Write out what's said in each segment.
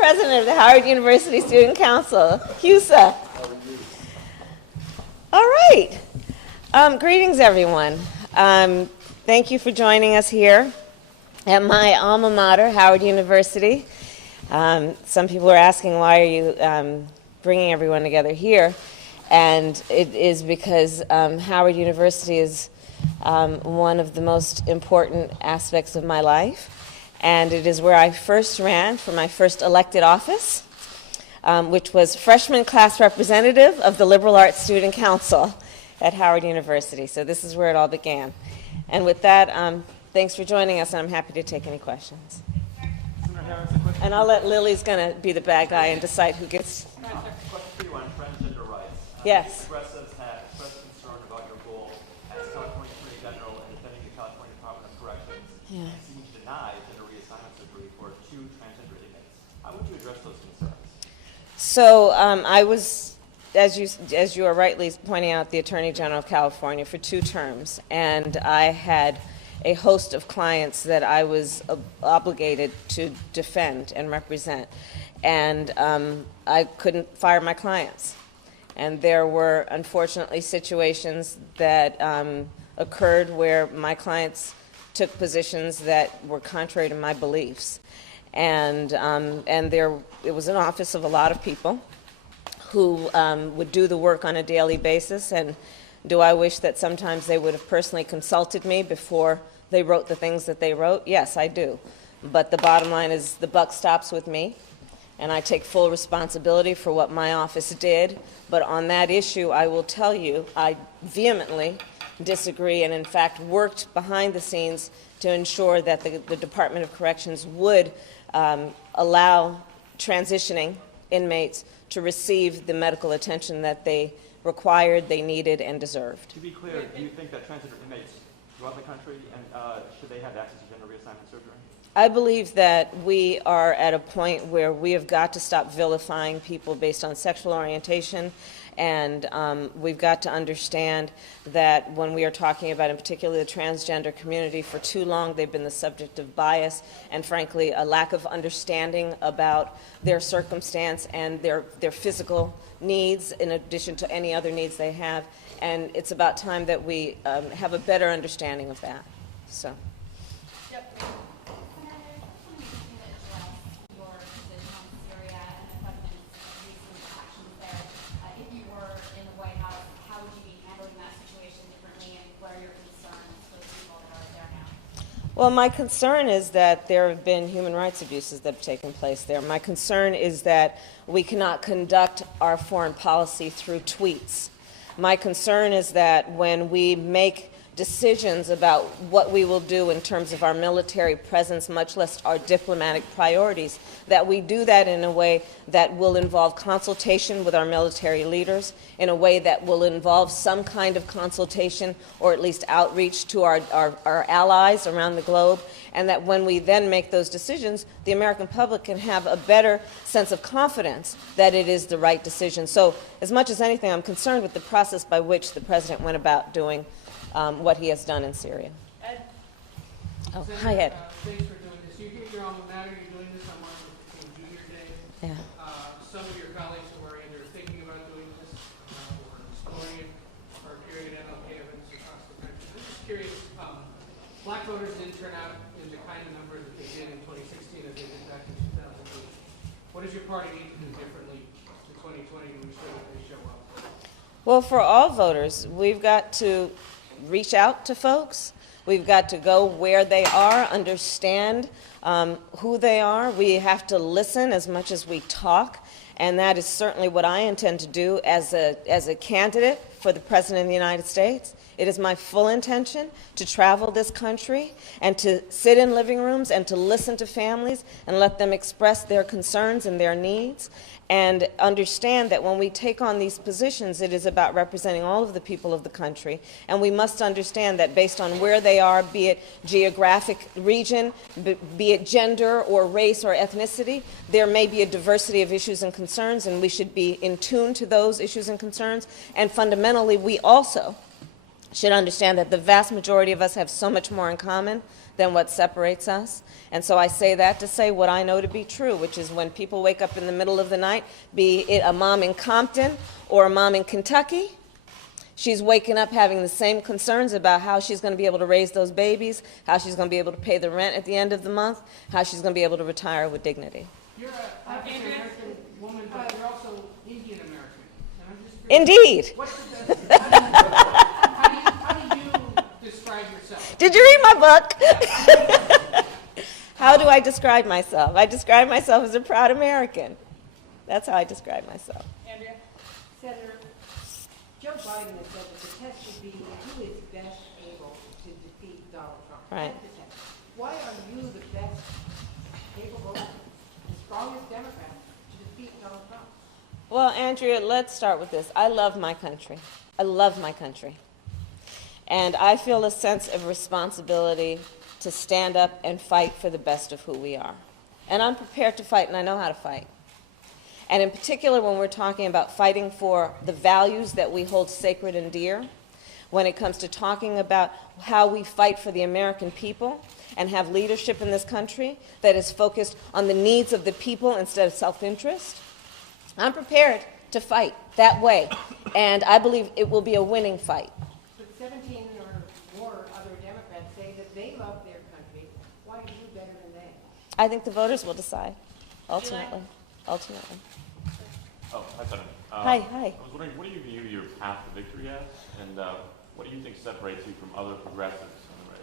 President of the Howard University Student Council, CUSA. All right. Greetings, everyone. Thank you for joining us here at my alma mater, Howard University. Some people are asking, why are you bringing everyone together here? And it is because Howard University is one of the most important aspects of my life. And it is where I first ran for my first elected office, which was freshman class representative of the Liberal Arts Student Council at Howard University. So this is where it all began. And with that, thanks for joining us, and I'm happy to take any questions. And I'll let Lily's going to be the bad guy and decide who gets. Question for you on transgender rights. Yes. Progressives have expressed concern about your role as California Attorney General and defending the California Department of Corrections. Yeah. And seeking to deny gender reassignment surgery for 2 transgender inmates. How would you address those concerns? So I was, as you are rightly pointing out, the Attorney General of California for 2 terms, and I had a host of clients that I was obligated to defend and represent, and I couldn't fire my clients. And there were, unfortunately, situations that occurred where my clients took positions that were contrary to my beliefs. And it was an office of a lot of people who would do the work on a daily basis. And do I wish that sometimes they would have personally consulted me before they wrote the things that they wrote? Yes, I do. But the bottom line is the buck stops with me, and I take full responsibility for what my office did. But on that issue, I will tell you, I vehemently disagree, and in fact worked behind the scenes to ensure that the Department of Corrections would allow transitioning inmates to receive the medical attention that they required, they needed, and deserved. To be clear, do you think that transgender inmates throughout the country, and should they have access to gender reassignment surgery? I believe that we are at a point where we have got to stop vilifying people based on sexual orientation, and we've got to understand that when we are talking about, in particular, the transgender community, for too long they've been the subject of bias and, frankly, a lack of understanding about their circumstance and their physical needs in addition to any other needs they have. And it's about time that we have a better understanding of that. So. Yep. Well, my concern is that there have been human rights abuses that have taken place there. My concern is that we cannot conduct our foreign policy through tweets. My concern is that when we make decisions about what we will do in terms of our military presence, much less our diplomatic priorities, that we do that in a way that will involve consultation with our military leaders, in a way that will involve some kind of consultation or at least outreach to our allies around the globe, and that when we then make those decisions, the American public can have a better sense of confidence that it is the right decision. So as much as anything, I'm concerned with the process by which the President went about doing what he has done in Syria. Ed? Oh, Senator, hi, Ed. Thanks for doing this. You get your alma mater, you're doing this on Martin Luther King Jr. Day. Yeah. Some of your colleagues who are either thinking about doing this or exploring it are carrying MLK events across the country. I'm just curious, black voters didn't turn out in the kind of number that they did in 2016 as they did back in 2008. What does your party need to do differently in 2020 to ensure that they show up? Well, for all voters, we've got to reach out to folks. We've got to go where they are, understand who they are. We have to listen as much as we talk, and that is certainly what I intend to do as a candidate for the President of the United States. It is my full intention to travel this country and to sit in living rooms and to listen to families and let them express their concerns and their needs, and understand that when we take on these positions, it is about representing all of the people of the country. And we must understand that based on where they are, be it geographic region, be it gender or race or ethnicity, there may be a diversity of issues and concerns, and we should be in tune to those issues and concerns. And fundamentally, we also should understand that the vast majority of us have so much more in common than what separates us. And so I say that to say what I know to be true, which is when people wake up in the middle of the night, be it a mom in Compton or a mom in Kentucky, she's waking up having the same concerns about how she's going to be able to raise those babies, how she's going to be able to pay the rent at the end of the month, how she's going to be able to retire with dignity. You're an African-American woman, but you're also Indian-American. And I'm just curious, Indeed. what's the best, how do you describe yourself? Did you read my book? How do I describe myself? I describe myself as a proud American. That's how I describe myself. Andrea? Senator, Joe Biden has said that the test should be who is best able to defeat Donald Trump. Right. That's the test. Why are you the best capable, the strongest Democrat to defeat Donald Trump? Well, Andrea, let's start with this. I love my country. I love my country. And I feel a sense of responsibility to stand up and fight for the best of who we are. And I'm prepared to fight, and I know how to fight. And in particular, when we're talking about fighting for the values that we hold sacred and dear, when it comes to talking about how we fight for the American people and have leadership in this country that is focused on the needs of the people instead of self-interest, I'm prepared to fight that way. And I believe it will be a winning fight. But 17 or more other Democrats say that they love their country. Why are you better than they? I think the voters will decide, ultimately. Ultimately. Oh, hi, Senator. Hi. I was wondering, what do you view your path to victory as, and what do you think separates you from other progressives in the race?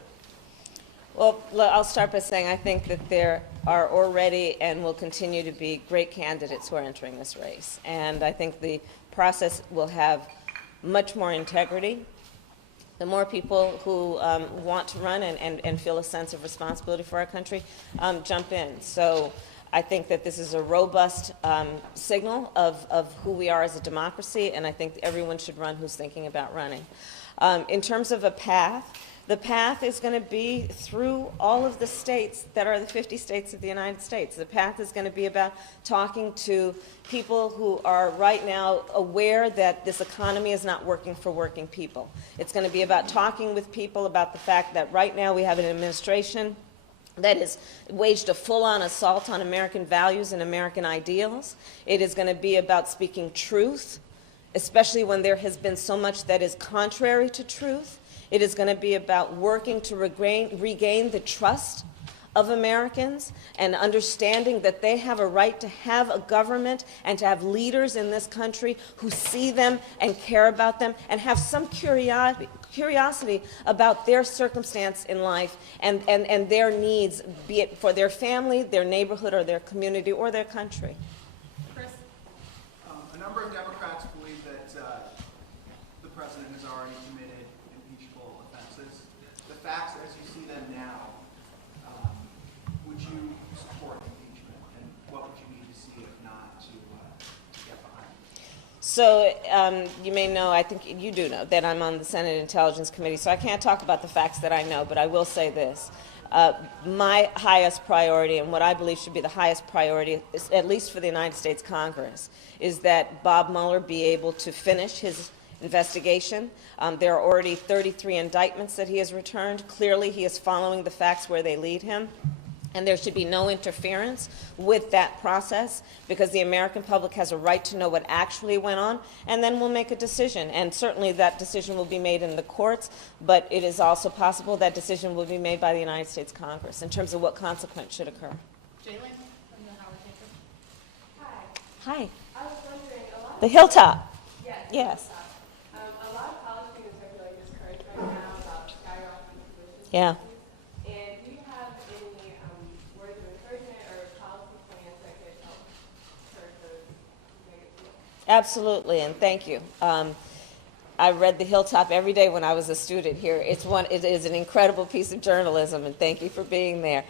Well, I'll start by saying I think that there are already and will continue to be great candidates who are entering this race. And I think the process will have much more integrity. The more people who want to run and feel a sense of responsibility for our country jump in. So I think that this is a robust signal of who we are as a democracy, and I think everyone should run who's thinking about running. In terms of a path, the path is going to be through all of the states that are the 50 states of the United States. The path is going to be about talking to people who are right now aware that this economy is not working for working people. It's going to be about talking with people about the fact that right now we have an administration that has waged a full-on assault on American values and American ideals. It is going to be about speaking truth, especially when there has been so much that is contrary to truth. It is going to be about working to regain the trust of Americans and understanding that they have a right to have a government and to have leaders in this country who see them and care about them and have some curiosity about their circumstance in life and their needs, be it for their family, their neighborhood, or their community, or their country. Chris? A number of Democrats believe that the president has already committed impeachable offenses. The facts as you see them now, would you support impeachment, and what would you need to see if not to get behind it? So you may know, I think you do know, that I'm on the Senate Intelligence Committee, so I can't talk about the facts that I know, but I will say this. My highest priority, and what I believe should be the highest priority, is, at least for the United States Congress, is that Bob Mueller be able to finish his investigation. There are already 33 indictments that he has returned. Clearly, he is following the facts where they lead him. And there should be no interference with that process, because the American public has a right to know what actually went on, and then we'll make a decision. And certainly that decision will be made in the courts, but it is also possible that decision will be made by the United States Congress in terms of what consequence should occur. Jalen from the Howard campus. Hi. Hi. I was wondering, a lot The Hilltop. yes. Yes. A lot of college students are feeling discouraged right now about skyrocketing tuition. Yeah. And do you have any words of encouragement or policy plans that could help curb those negative? Absolutely, and thank you. I read The Hilltop every day when I was a student here. It is an incredible piece of journalism, and thank you for being there.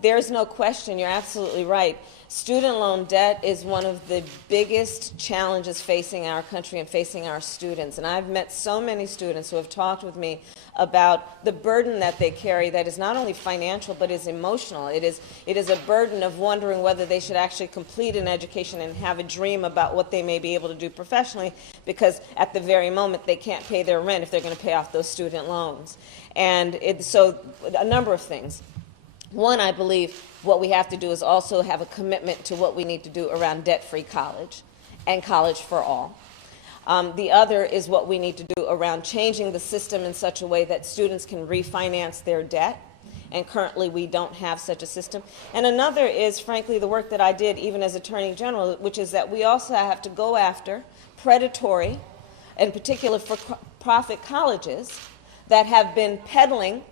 There's no question, you're absolutely right. Student loan debt is one of the biggest challenges facing our country and facing our students. And I've met so many students who have talked with me about the burden that they carry that is not only financial but is emotional. It is a burden of wondering whether they should actually complete an education and have a dream about what they may be able to do professionally, because at the very moment they can't pay their rent if they're going to pay off those student loans. And so a number of things. One, I believe what we have to do is also have a commitment to what we need to do around debt-free college and college for all. The other is what we need to do around changing the system in such a way that students can refinance their debt, and currently we don't have such a system. And another is, frankly, the work that I did even as Attorney General, which is that we also have to go after predatory, in particular for-profit colleges, that have been peddling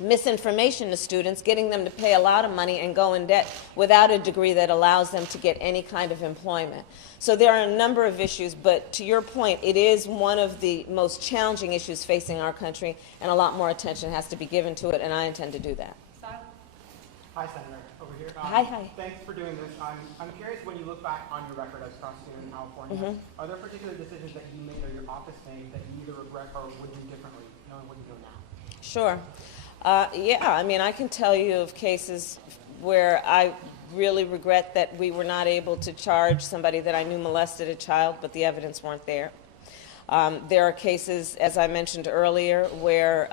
misinformation to students, getting them to pay a lot of money and go in debt without a degree that allows them to get any kind of employment. So there are a number of issues, but to your point, it is one of the most challenging issues facing our country, and a lot more attention has to be given to it, and I intend to do that. Hi, Senator. Over here. Hi. Thanks for doing this. I'm curious, when you look back on your record as prosecutor in California, are there particular decisions that you made or your office made that you either regret or would do differently, knowing what you know now? Sure. Yeah, I mean, I can tell you of cases where I really regret that we were not able to charge somebody that I knew molested a child, but the evidence weren't there. There are cases, as I mentioned earlier, where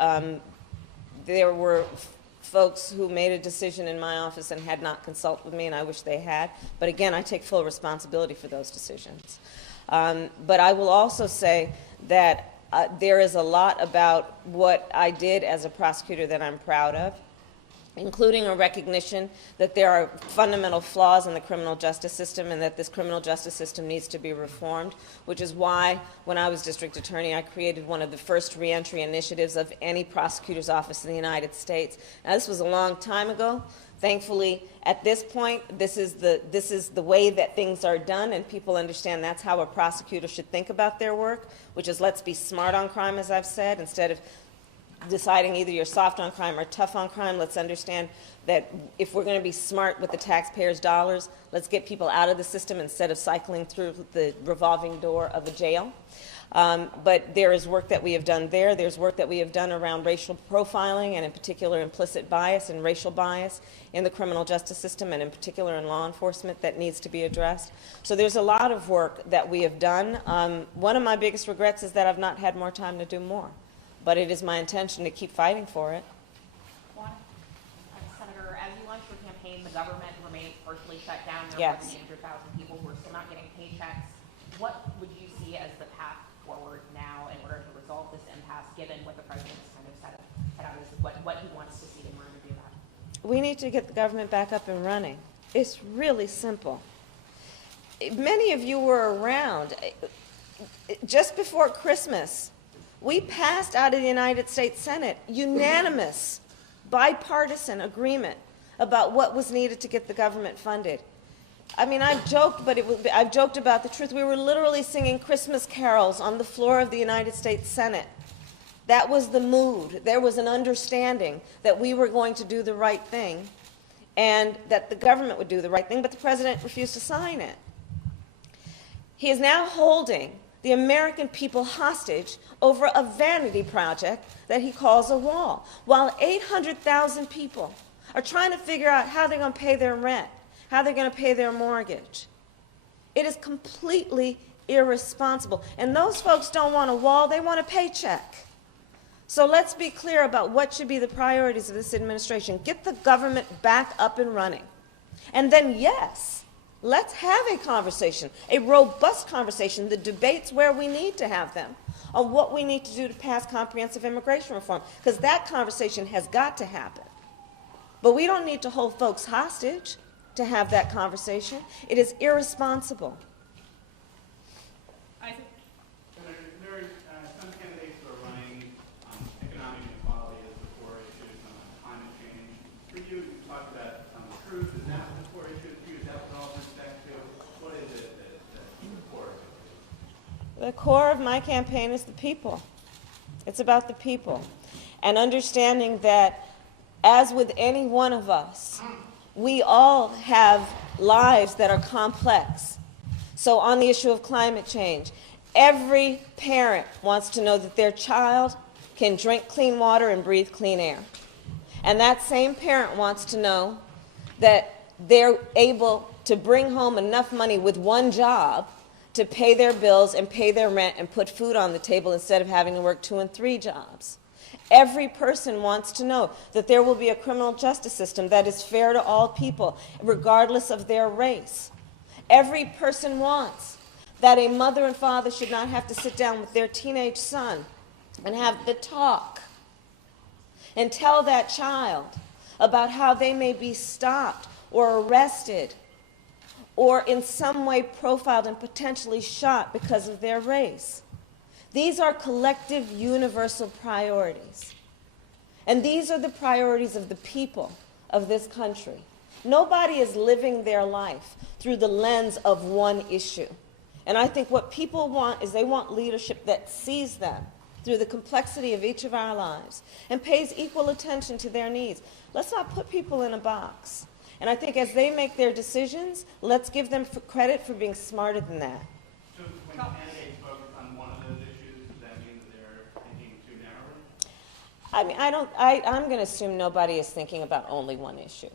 there were folks who made a decision in my office and had not consulted with me, and I wish they had. But again, I take full responsibility for those decisions. But I will also say that there is a lot about what I did as a prosecutor that I'm proud of, including a recognition that there are fundamental flaws in the criminal justice system and that this criminal justice system needs to be reformed, which is why when I was district attorney, I created one of the first reentry initiatives of any prosecutor's office in the United States. Now, this was a long time ago. Thankfully, at this point, this is the way that things are done, and people understand that's how a prosecutor should think about their work, which is let's be smart on crime, as I've said, instead of deciding either you're soft on crime or tough on crime. Let's understand that if we're going to be smart with the taxpayers' dollars, let's get people out of the system instead of cycling through the revolving door of a jail. But there is work that we have done there. There's work that we have done around racial profiling, and in particular implicit bias and racial bias in the criminal justice system, and in particular in law enforcement, that needs to be addressed. So there's a lot of work that we have done. One of my biggest regrets is that I've not had more time to do more. But it is my intention to keep fighting for it. Senator, as you launched your campaign, the government remains partially shut down. There are more than 800,000 people who are still not getting paychecks. What would you see as the path forward now in order to resolve this impasse, given what the president's kind of set out as what he wants to see in order to do that? We need to get the government back up and running. It's really simple. Many of you were around. Just before Christmas, we passed out of the United States Senate unanimous, bipartisan agreement about what was needed to get the government funded. I mean, I've joked, but I've joked about the truth. We were literally singing Christmas carols on the floor of the United States Senate. That was the mood. There was an understanding that we were going to do the right thing and that the government would do the right thing, but the president refused to sign it. He is now holding the American people hostage over a vanity project that he calls a wall, while 800,000 people are trying to figure out how they're going to pay their rent, how they're going to pay their mortgage. It is completely irresponsible. And those folks don't want a wall, they want a paycheck. So let's be clear about what should be the priorities of this administration. Get the government back up and running. And then, yes, let's have a conversation, a robust conversation, the debates where we need to have them, on what we need to do to pass comprehensive immigration reform, because that conversation has got to happen. But we don't need to hold folks hostage to have that conversation. It is irresponsible. Isaac? Senator, there are some candidates who are running economic inequality as the core issue, some climate change. For you, you talked about the truth. Is that the core issue for you? Is that what all comes back to? What is it that's the core of it? The core of my campaign is the people. It's about the people. And understanding that, as with any one of us, we all have lives that are complex. So on the issue of climate change, every parent wants to know that their child can drink clean water and breathe clean air. And that same parent wants to know that they're able to bring home enough money with one job to pay their bills and pay their rent and put food on the table instead of having to work 2 and 3 jobs. Every person wants to know that there will be a criminal justice system that is fair to all people, regardless of their race. Every person wants that a mother and father should not have to sit down with their teenage son and have the talk and tell that child about how they may be stopped or arrested or in some way profiled and potentially shot because of their race. These are collective universal priorities. And these are the priorities of the people of this country. Nobody is living their life through the lens of one issue. And I think what people want is they want leadership that sees them through the complexity of each of our lives and pays equal attention to their needs. Let's not put people in a box. And I think as they make their decisions, let's give them credit for being smarter than that. So when candidates focus on one of those issues, does that mean that they're thinking too narrowly? I mean, I'm going to assume nobody is thinking about only one issue.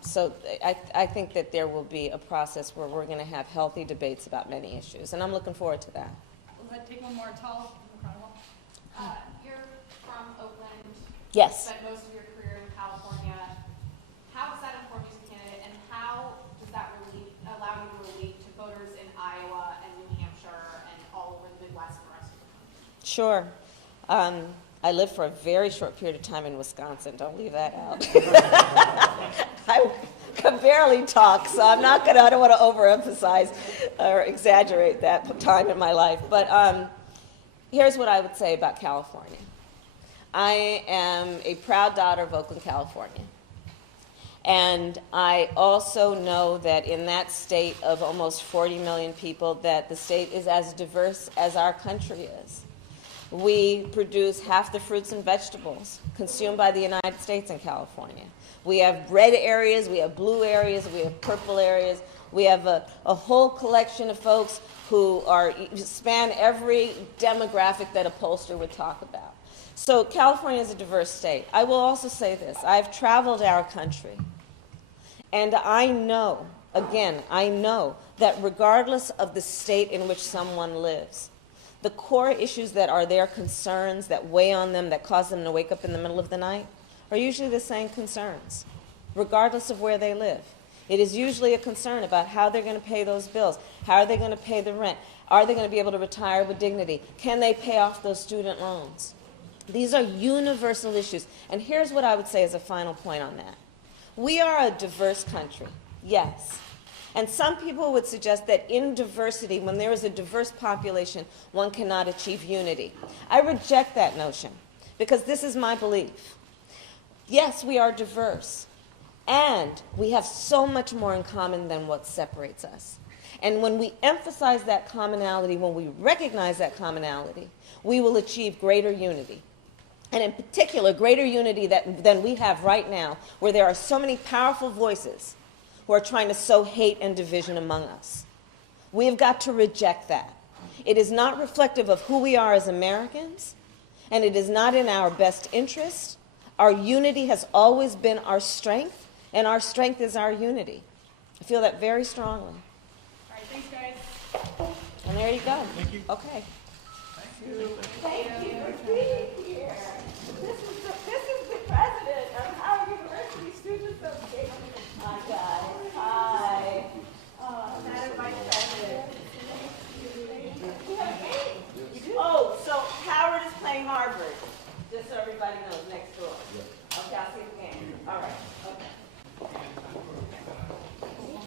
So I think that there will be a process where we're going to have healthy debates about many issues, and I'm looking forward to that. We'll take one more. Tal, You're from Oakland. Yes. Spent most of your career in California. How does that inform you as a candidate, and how does that allow you to relate to voters in Iowa and New Hampshire and all over the Midwest and the rest of the country? Sure. I lived for a very short period of time in Wisconsin. Don't leave that out. I can barely talk, so I don't want to overemphasize or exaggerate that time in my life. But here's what I would say about California. I am a proud daughter of Oakland, California. And I also know that in that state of almost 40 million people, that the state is as diverse as our country is. We produce half the fruits and vegetables consumed by the United States in California. We have red areas, we have blue areas, we have purple areas. We have a whole collection of folks who span every demographic that a pollster would talk about. So California is a diverse state. I will also say this. I've traveled our country, and I know, again, I know that regardless of the state in which someone lives, the core issues that are their concerns, that weigh on them, that cause them to wake up in the middle of the night, are usually the same concerns, regardless of where they live. It is usually a concern about how they're going to pay those bills, how are they going to pay the rent, are they going to be able to retire with dignity, can they pay off those student loans? These are universal issues. And here's what I would say as a final point on that. We are a diverse country, yes. And some people would suggest that in diversity, when there is a diverse population, one cannot achieve unity. I reject that notion, because this is my belief. Yes, we are diverse, and we have so much more in common than what separates us. And when we emphasize that commonality, when we recognize that commonality, we will achieve greater unity. And in particular, greater unity than we have right now, where there are so many powerful voices who are trying to sow hate and division among us. We have got to reject that. It is not reflective of who we are as Americans, and it is not in our best interest. Our unity has always been our strength, and our strength is our unity. I feel that very strongly. All right, thanks, guys. And there you go. Thank you. Okay. Thank you for being here. This